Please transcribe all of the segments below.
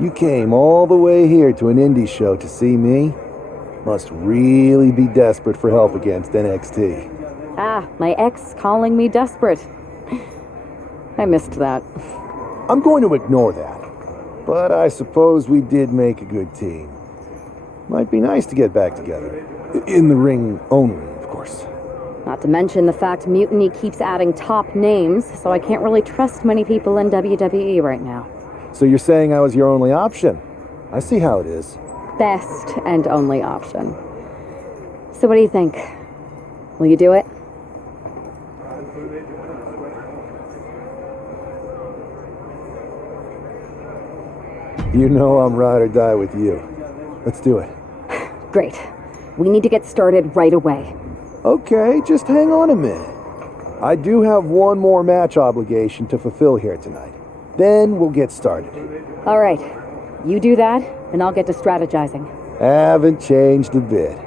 You came all the way here to an indie show to see me? Must really be desperate for help against NXT. Ah, my ex calling me desperate. I missed that. I'm going to ignore that. But I suppose we did make a good team. Might be nice to get back together. In the ring only, of course. Not to mention the fact Mutiny keeps adding top names, so I can't really trust many people in WWE right now. So you're saying I was your only option? I see how it is. Best and only option. So what do you think? Will you do it? You know I'm ride or die with you. Let's do it. Great. We need to get started right away. Okay, just hang on a minute. I do have one more match obligation to fulfill here tonight. Then we'll get started. All right. You do that, and I'll get to strategizing. Haven't changed a bit.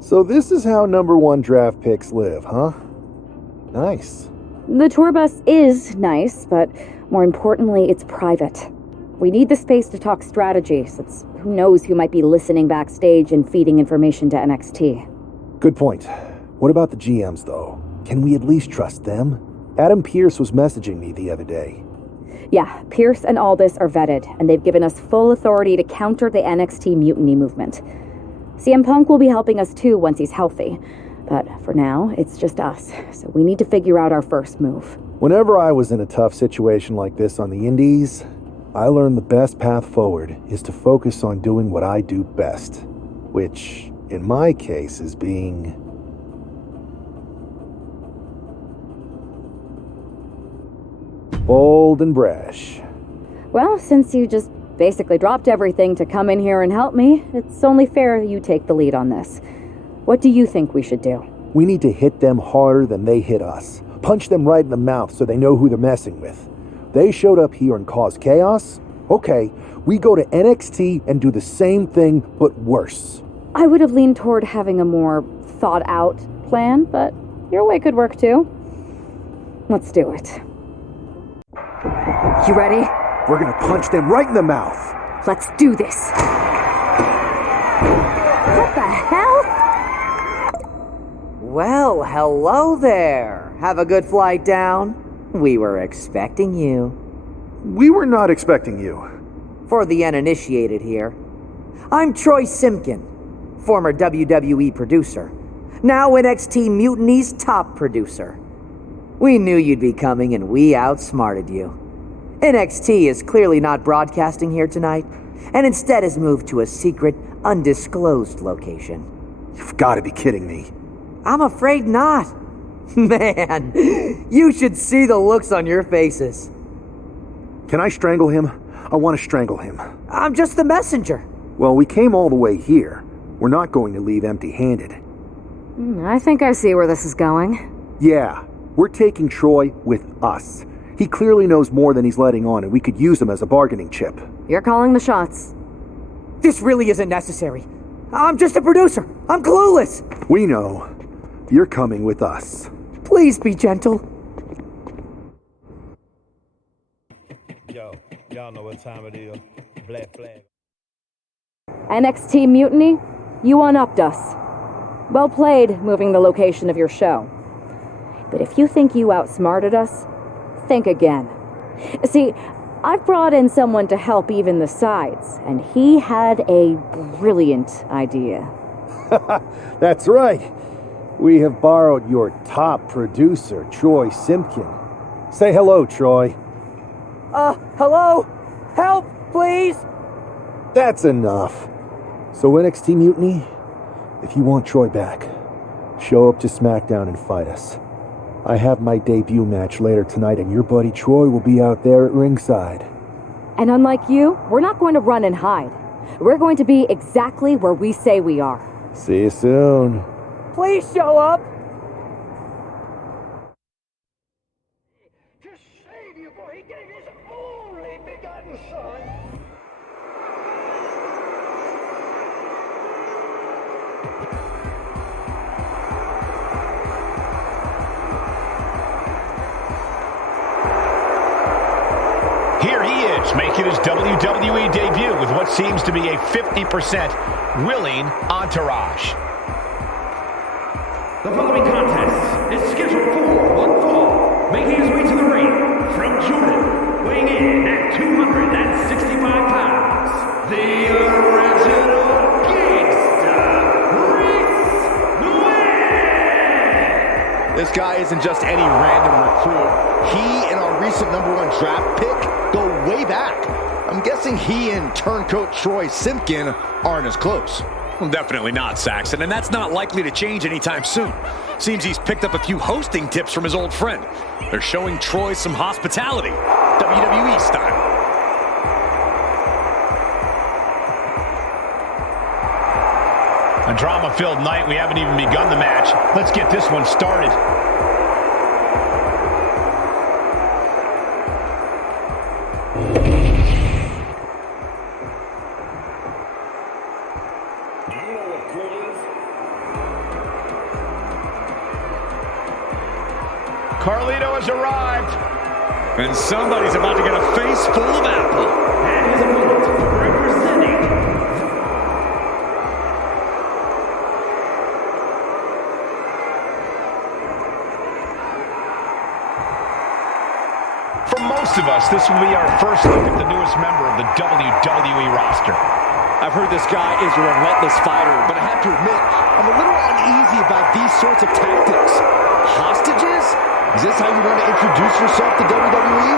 So this is how #1 draft picks live, huh? Nice. The tour bus is nice, but more importantly, it's private. We need the space to talk strategy, since who knows who might be listening backstage and feeding information to NXT. Good point. What about the GMs, though? Can we at least trust them? Adam Pearce was messaging me the other day. Yeah, Pierce and Aldis are vetted, and they've given us full authority to counter the NXT mutiny movement. CM Punk will be helping us too once he's healthy. But for now, it's just us, so we need to figure out our first move. Whenever I was in a tough situation like this on the Indies, I learned the best path forward is to focus on doing what I do best, which, in my case, is being bold and brash. Well, since you just basically dropped everything to come in here and help me, it's only fair you take the lead on this. What do you think we should do? We need to hit them harder than they hit us. Punch them right in the mouth so they know who they're messing with. They showed up here and caused chaos? Okay, we go to NXT and do the same thing, but worse. I would have leaned toward having a more thought-out plan, but your way could work too. Let's do it. You ready? We're gonna punch them right in the mouth. Let's do this. What the hell? Well, hello there. Have a good flight down. We were expecting you. We were not expecting you. For the uninitiated here, I'm Troy Simkin, former WWE producer, now NXT Mutiny's top producer. We knew you'd be coming and we outsmarted you. NXT is clearly not broadcasting here tonight, and instead has moved to a secret, undisclosed location. You've got to be kidding me. I'm afraid not. Man, you should see the looks on your faces. Can I strangle him? I want to strangle him. I'm just the messenger. Well, we came all the way here. We're not going to leave empty-handed. I think I see where this is going. Yeah, we're taking Troy with us. He clearly knows more than he's letting on, and we could use him as a bargaining chip. You're calling the shots. This really isn't necessary. I'm just a producer. I'm clueless. We know. You're coming with us. Please be gentle. Yo, y'all know what time it is. Black flag. NXT Mutiny, you one-upped us. Well played, moving the location of your show. But if you think you outsmarted us, think again. See, I've brought in someone to help even the sides, and he had a brilliant idea. That's right. We have borrowed your top producer, Troy Simpkin. Say hello, Troy. Hello? Help, please? That's enough. So NXT Mutiny, if you want Troy back, show up to SmackDown and fight us. I have my debut match later tonight, and your buddy Troy will be out there at ringside. And unlike you, we're not going to run and hide. We're going to be exactly where we say we are. See you soon. Please show up. To save you, for he gave his only begotten son. Here he is, making his WWE debut with what seems to be a 50% willing entourage. The following contest is scheduled for one fall, making his way to the ring from Jordan, weighing in at 265 pounds, the original gangster, Reese. This guy isn't just any random recruit. He and our recent #1 draft pick go way back. I'm guessing he and turncoat Troy Simpkin aren't as close. Well, definitely not, Saxon, and that's not likely to change anytime soon. Seems he's picked up a few hosting tips from his old friend. They're showing Troy some hospitality, WWE style. A drama-filled night. We haven't even begun the match. Let's get this one started. Carlito has arrived, and somebody's about to get a face full of apple. And his opponent, representing For most of us, this will be our first look at the newest member of the WWE roster. I've heard this guy is a relentless fighter, but I have to admit, I'm a little uneasy about these sorts of tactics. Hostages? Is this how you want to introduce yourself to WWE?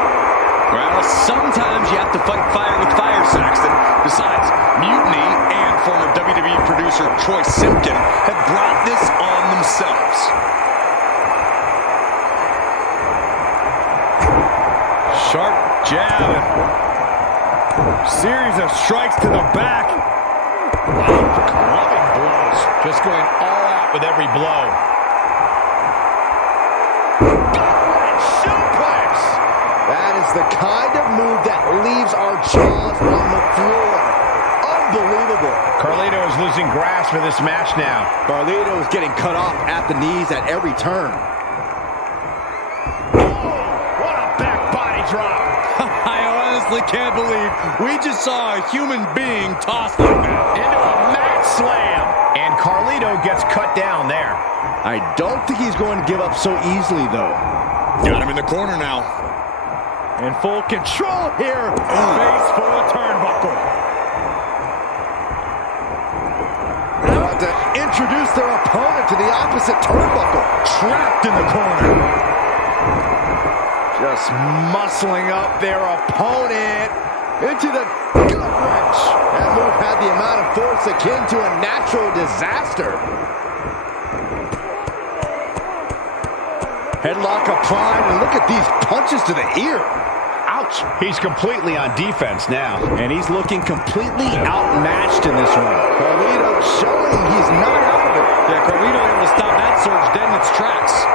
Well, sometimes you have to fight fire with fire, Saxton. Besides, Mutiny and former WWE producer Troy Simpkin have brought this on themselves. Sharp jab. Series of strikes to the back. Clubbing blows. Just going all out with every blow. Suplex. That is the kind of move that leaves our jaws on the floor. Unbelievable. Carlito is losing grasp for this match now. Carlito is getting cut off at the knees at every turn. What a back body drop. I honestly can't believe we just saw a human being tossed like that into a mat slam. And Carlito gets cut down there. I don't think he's going to give up so easily, though. Got him in the corner now. In full control here. Face full of turnbuckle. About to introduce their opponent to the opposite turnbuckle. Trapped in the corner. Just muscling up their opponent into the gut wrench. That move had the amount of force akin to a natural disaster. Headlock applied, and look at these punches to the ear. Ouch. He's completely on defense now. And he's looking completely outmatched in this one. Carlito showing he's not out of it. Yeah, Carlito able to stop that surge dead in its tracks.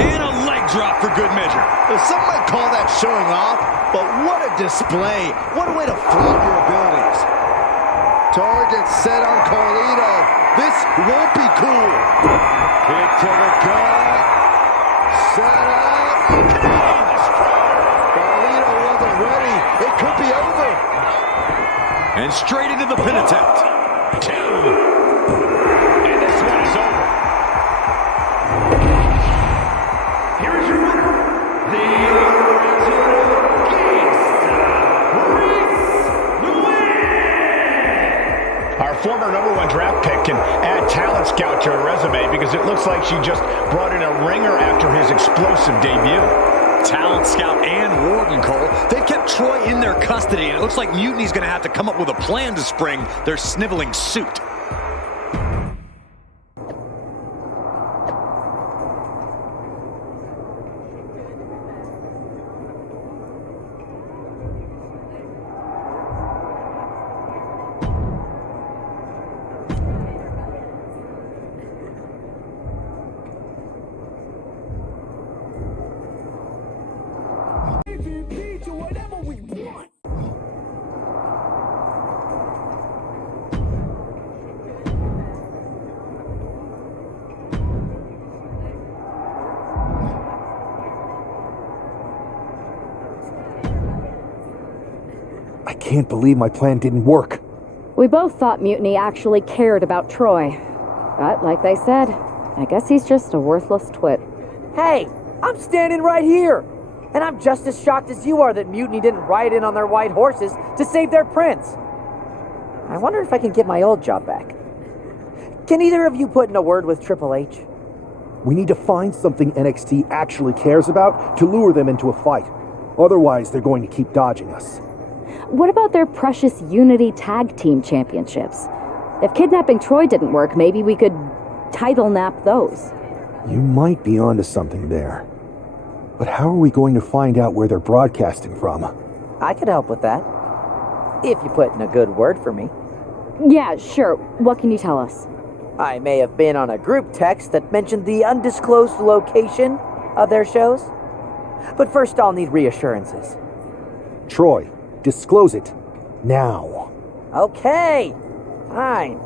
And a leg drop for good measure. Some might call that showing off, but what a display. What a way to flaunt your abilities. Target set on Carlito. This won't be cool. Kick to the gut. Set up. Carlito wasn't ready. It could be over. And straight into the pin attempt. 2. And this one is over. here is your winner, the original gangster, Reese. former #1 draft pick can add talent scout to her resume because it looks like she just brought in a ringer after his explosive debut. Talent scout and warden, Cole. They've kept Troy in their custody, and it looks like Mutiny's going to have to come up with a plan to spring their sniveling suit. I can't believe my plan didn't work. We both thought Mutiny actually cared about Troy. But, like they said, I guess he's just a worthless twit. Hey, I'm standing right here. And I'm just as shocked as you are that Mutiny didn't ride in on their white horses to save their prince. I wonder if I can get my old job back. Can either of you put in a word with Triple H? We need to find something NXT actually cares about to lure them into a fight. Otherwise, they're going to keep dodging us. What about their precious Unity Tag Team Championships? If kidnapping Troy didn't work, maybe we could title nap those. You might be onto something there. But how are we going to find out where they're broadcasting from? I could help with that. If you put in a good word for me. Yeah, sure. What can you tell us? I may have been on a group text that mentioned the undisclosed location of their shows. But first I'll need reassurances. Troy, disclose it. Now. Okay, fine.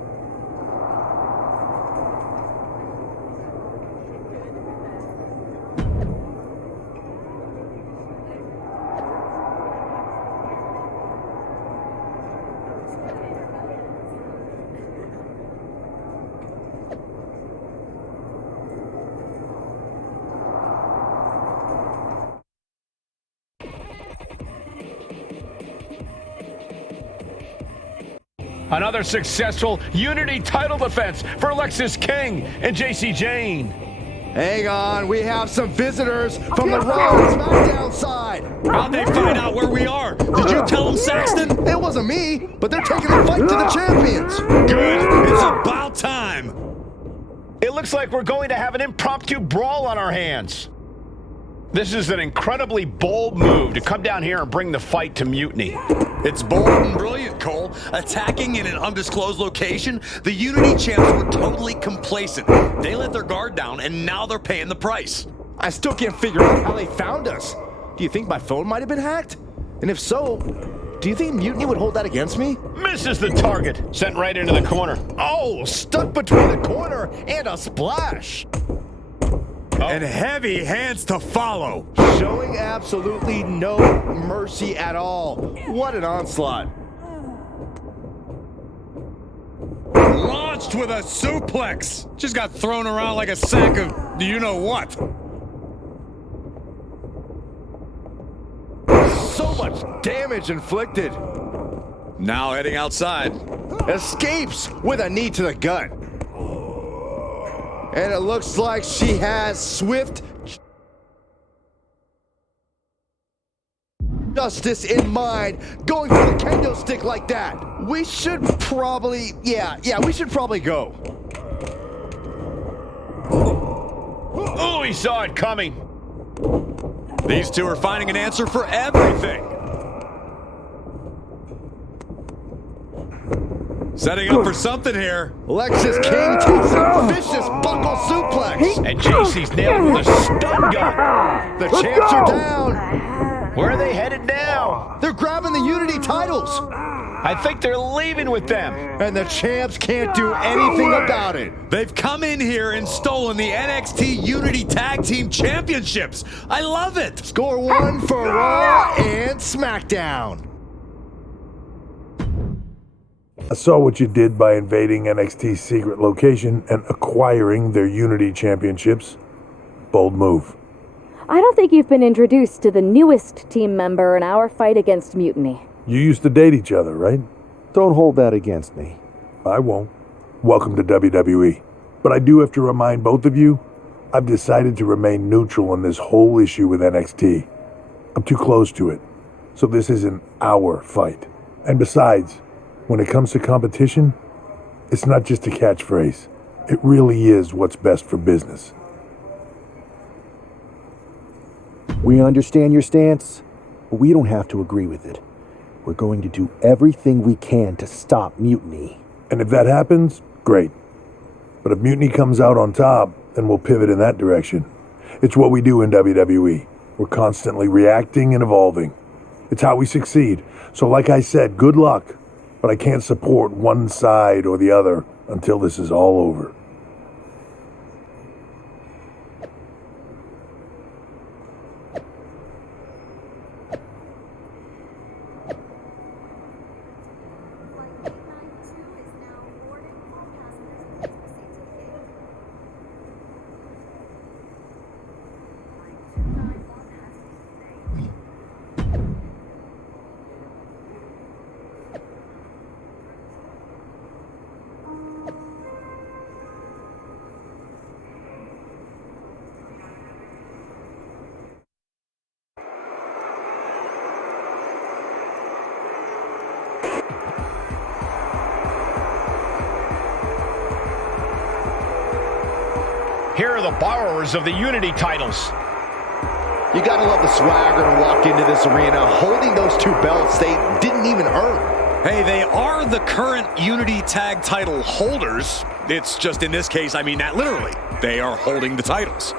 Another successful Unity title defense for Lexis King and JC Jane. Hang on, we have some visitors from the Raw and SmackDown side. How'd they find out where we are? Did you tell them, Saxton? It wasn't me, but they're taking the fight to the champions. Good. It's about time. It looks like we're going to have an impromptu brawl on our hands. This is an incredibly bold move to come down here and bring the fight to Mutiny. It's bold and brilliant, Cole. Attacking in an undisclosed location, the Unity champs were totally complacent. They let their guard down, and now they're paying the price. I still can't figure out how they found us. Do you think my phone might have been hacked? And if so, do you think Mutiny would hold that against me? Misses the target. Sent right into the corner. Oh, stuck between the corner and a splash. And heavy hands to follow. Showing absolutely no mercy at all. What an onslaught. Launched with a suplex. Just got thrown around like a sack of you-know-what. So much damage inflicted. Now heading outside. Escapes with a knee to the gut. And it looks like she has swift justice in mind, going for the kendo stick like that. We should probably, we should probably go. Oh, he saw it coming. These two are finding an answer for everything. Setting up for something here. Lexis King takes a vicious buckle suplex. And JC's nailed with a stun gun. The champs are down. Where are they headed now? They're grabbing the Unity titles. I think they're leaving with them. And the champs can't do anything about it. They've come in here and stolen the NXT Unity Tag Team Championships. I love it. Score one for Raw and SmackDown. I saw what you did by invading NXT's secret location and acquiring their Unity championships. Bold move. I don't think you've been introduced to the newest team member in our fight against Mutiny. You used to date each other, right? Don't hold that against me. I won't. Welcome to WWE. But I do have to remind both of you, I've decided to remain neutral on this whole issue with NXT. I'm too close to it, so this isn't our fight. And besides, when it comes to competition, it's not just a catchphrase. It really is what's best for business. We understand your stance, but we don't have to agree with it. We're going to do everything we can to stop mutiny. And if that happens, great. But if mutiny comes out on top, then we'll pivot in that direction. It's what we do in WWE. We're constantly reacting and evolving. It's how we succeed. So like I said, good luck. But I can't support one side or the other until this is all over. Here are the borrowers of the Unity titles. You gotta love the swagger to walk into this arena holding those two belts they didn't even earn. Hey, they are the current Unity tag title holders. It's just in this case, I mean that literally. They are holding the titles.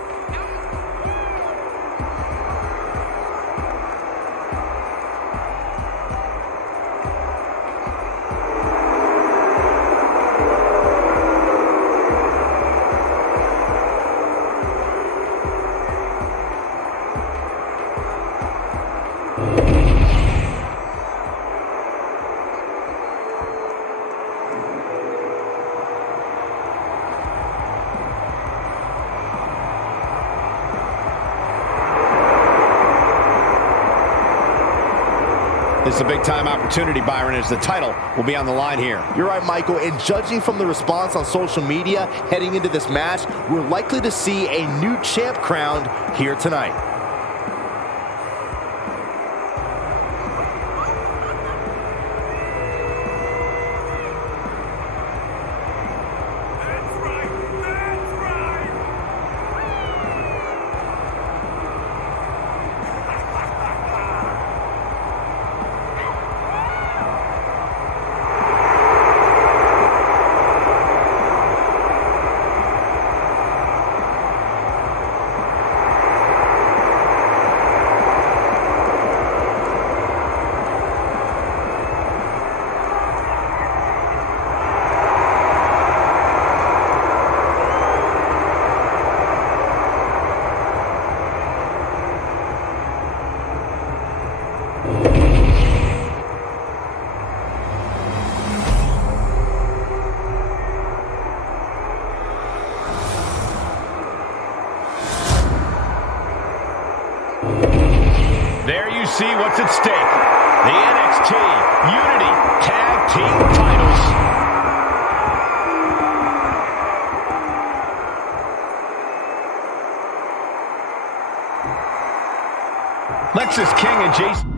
This is a big-time opportunity, Byron, as the title will be on the line here. You're right, Michael, and judging from the response on social media heading into this match, we're likely to see a new champ crowned here tonight. There you see what's at stake. The NXT Unity Tag Team titles. Lexis King and Jason.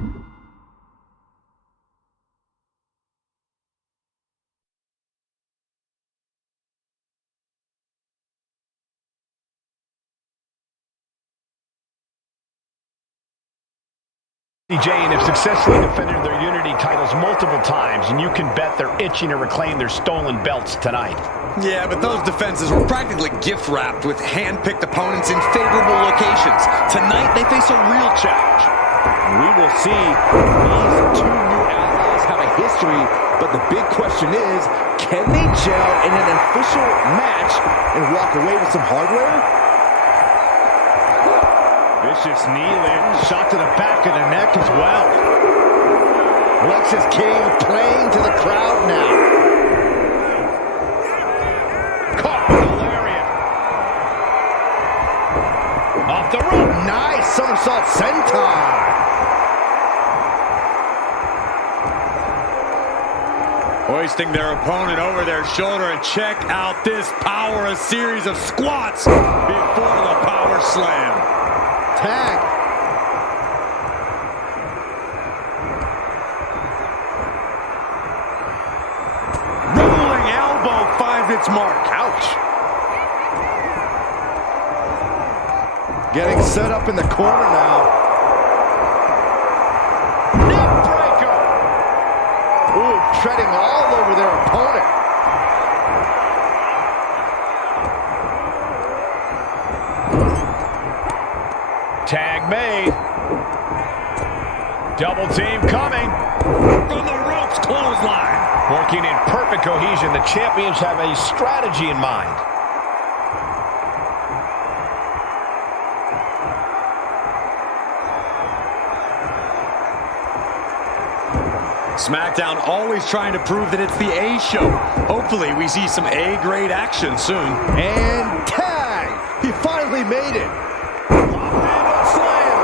Jane have successfully defended their Unity titles multiple times, and you can bet they're itching to reclaim their stolen belts tonight. Yeah, but those defenses were practically gift-wrapped with hand-picked opponents in favorable locations. Tonight, they face a real challenge. We will see. These two new allies have a history, but the big question is, can they gel in an official match and walk away with some hardware? Vicious knee lift, shot to the back of the neck as well. Lexis King playing to the crowd now. Caught with a lariat. Off the rope. Nice somersault senton. Hoisting their opponent over their shoulder, and check out this power, a series of squats before the power slam. Tag. Rolling elbow finds its mark. Ouch. Getting set up in the corner now. Neck breaker. Ooh, treading all over their opponent. Tag made. Double team coming. From the ropes, clothesline. Working in perfect cohesion, the champions have a strategy in mind. SmackDown always trying to prove that it's the A show. Hopefully we see some A-grade action soon. And tag! He finally made it. Angle slam.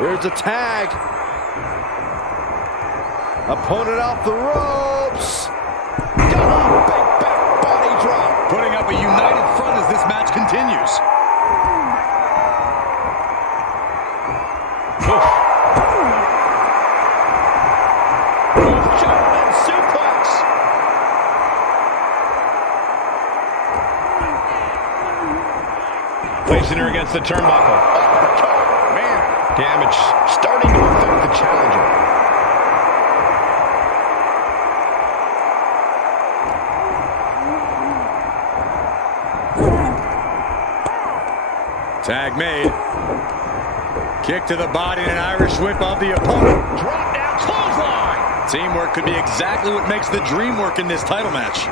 Here's a tag. Opponent off the ropes. Got a big back body drop. Putting up a united front as this match continues. German suplex. Placing her against the turnbuckle. Man, damage starting to affect the challenger. Tag made. Kick to the body and an Irish whip of the opponent. Drop down clothesline. Teamwork could be exactly what makes the dream work in this title match.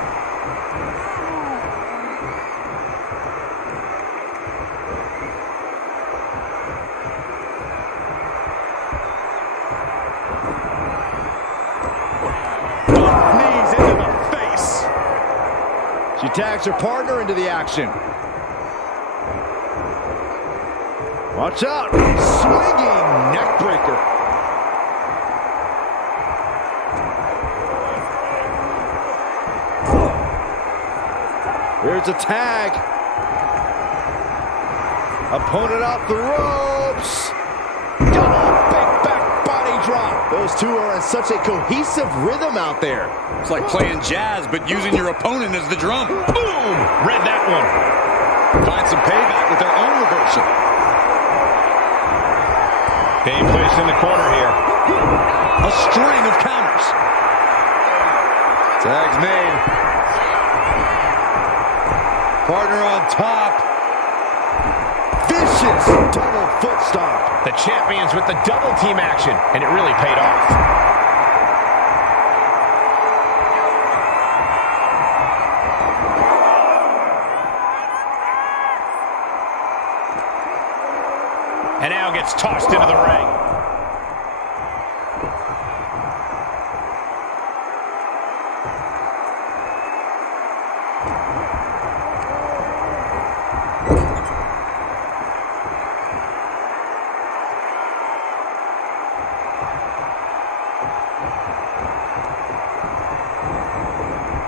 Both knees into the face. She tags her partner into the action. Watch out! Swinging neck breaker. Here's a tag. Opponent off the ropes. Got a big back body drop. Those two are in such a cohesive rhythm out there. It's like playing jazz, but using your opponent as the drum. Boom! Read that one. Find some payback with their own reversal. Being placed in the corner here. A string of counters. Tags made. Partner on top. Vicious double foot stomp. The champions with the double team action, and it really paid off. And now gets tossed into the ring.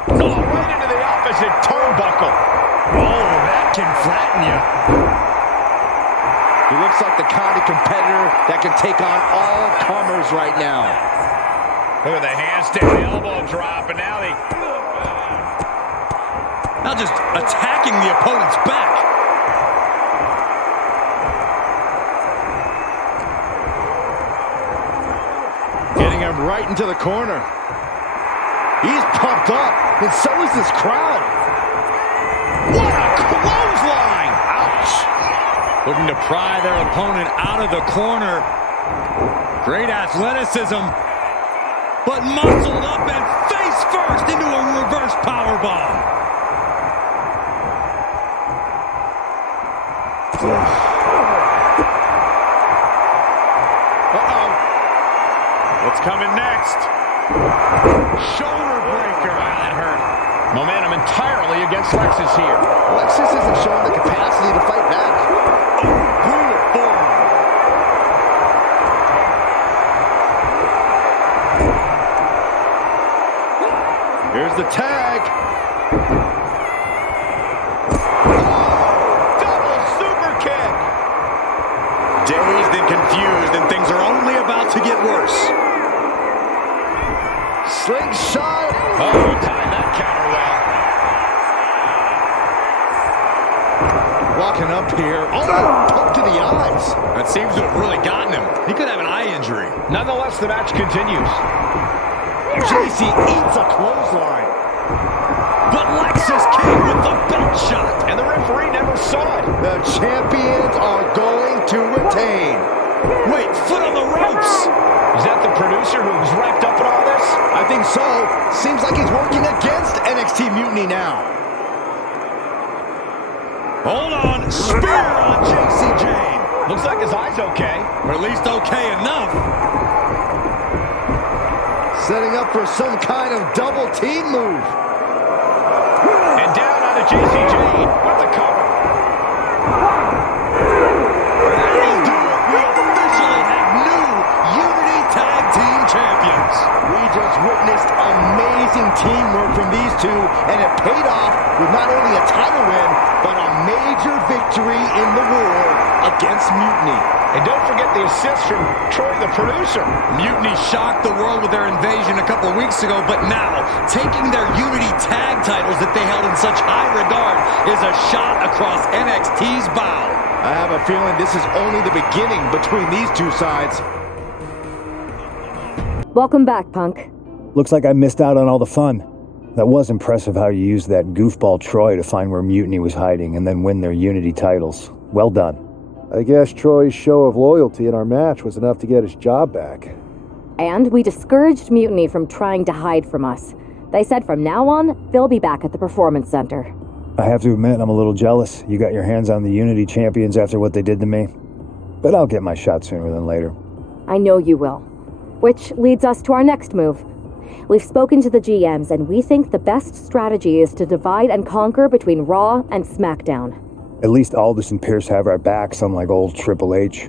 Oh, right into the opposite turnbuckle. Oh, that can flatten you. He looks like the kind of competitor that can take on all comers right now. Look at the handstand, elbow drop, and now Now just attacking the opponent's back. Getting him right into the corner. He's pumped up, and so is this crowd. what a clothesline! Ouch! Looking to pry their opponent out of the corner. Great athleticism, but muscled up and face first into a reverse powerbomb. Uh-oh. What's coming next? Shoulder breaker. Wow, that hurt. Momentum entirely against Lexus here. Lexus isn't showing the capacity to fight back. Brutal and confused, and things are only about to get worse. Slingshot. Oh, timed that counter well. Walking up here. Oh, poke to the eyes. That seems to have really gotten him. He could have an eye injury. Nonetheless, the match continues. JC eats a clothesline. But Lexus King with the belt shot. And the referee never saw it. The champions are going to retain. Wait, foot on the ropes. Is that the producer who's wrapped up in all this? I think so. Seems like he's working against NXT Mutiny now. Hold on. Spear on JC Jane. Looks like his eye's okay. Or at least okay enough. Setting up for some kind of double team move. And down on a JC Jane with the cover. That'll do it. We officially have new Unity Tag Team Champions. We just witnessed amazing teamwork from these two, and it paid off with not only a title win, but a major victory in the war against Mutiny. And don't forget the assist from Troy, the producer. Mutiny shocked the world with their invasion a couple weeks ago, but now, taking their Unity tag titles that they held in such high regard is a shot across NXT's bow. I have a feeling this is only the beginning between these two sides. Welcome back, Punk. Looks like I missed out on all the fun. That was impressive how you used that goofball Troy to find where Mutiny was hiding and then win their Unity titles. Well done. I guess Troy's show of loyalty in our match was enough to get his job back. And we discouraged Mutiny from trying to hide from us. They said from now on, they'll be back at the Performance Center. I have to admit, I'm a little jealous. You got your hands on the Unity champions after what they did to me. But I'll get my shot sooner than later. I know you will. Which leads us to our next move. We've spoken to the GMs, and we think the best strategy is to divide and conquer between Raw and SmackDown. At least Aldis and Pierce have our backs, unlike old Triple H.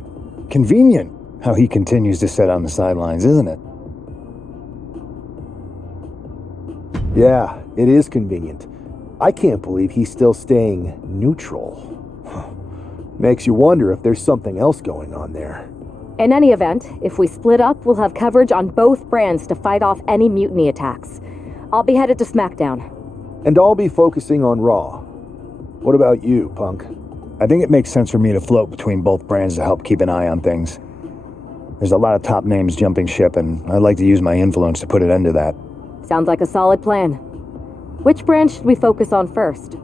Convenient how he continues to sit on the sidelines, isn't it? Yeah, it is convenient. I can't believe he's still staying neutral. Makes you wonder if there's something else going on there. In any event, if we split up, we'll have coverage on both brands to fight off any Mutiny attacks. I'll be headed to SmackDown. And I'll be focusing on Raw. What about you, Punk? I think it makes sense for me to float between both brands to help keep an eye on things. There's a lot of top names jumping ship, and I'd like to use my influence to put an end to that. Sounds like a solid plan. Which brand should we focus on first?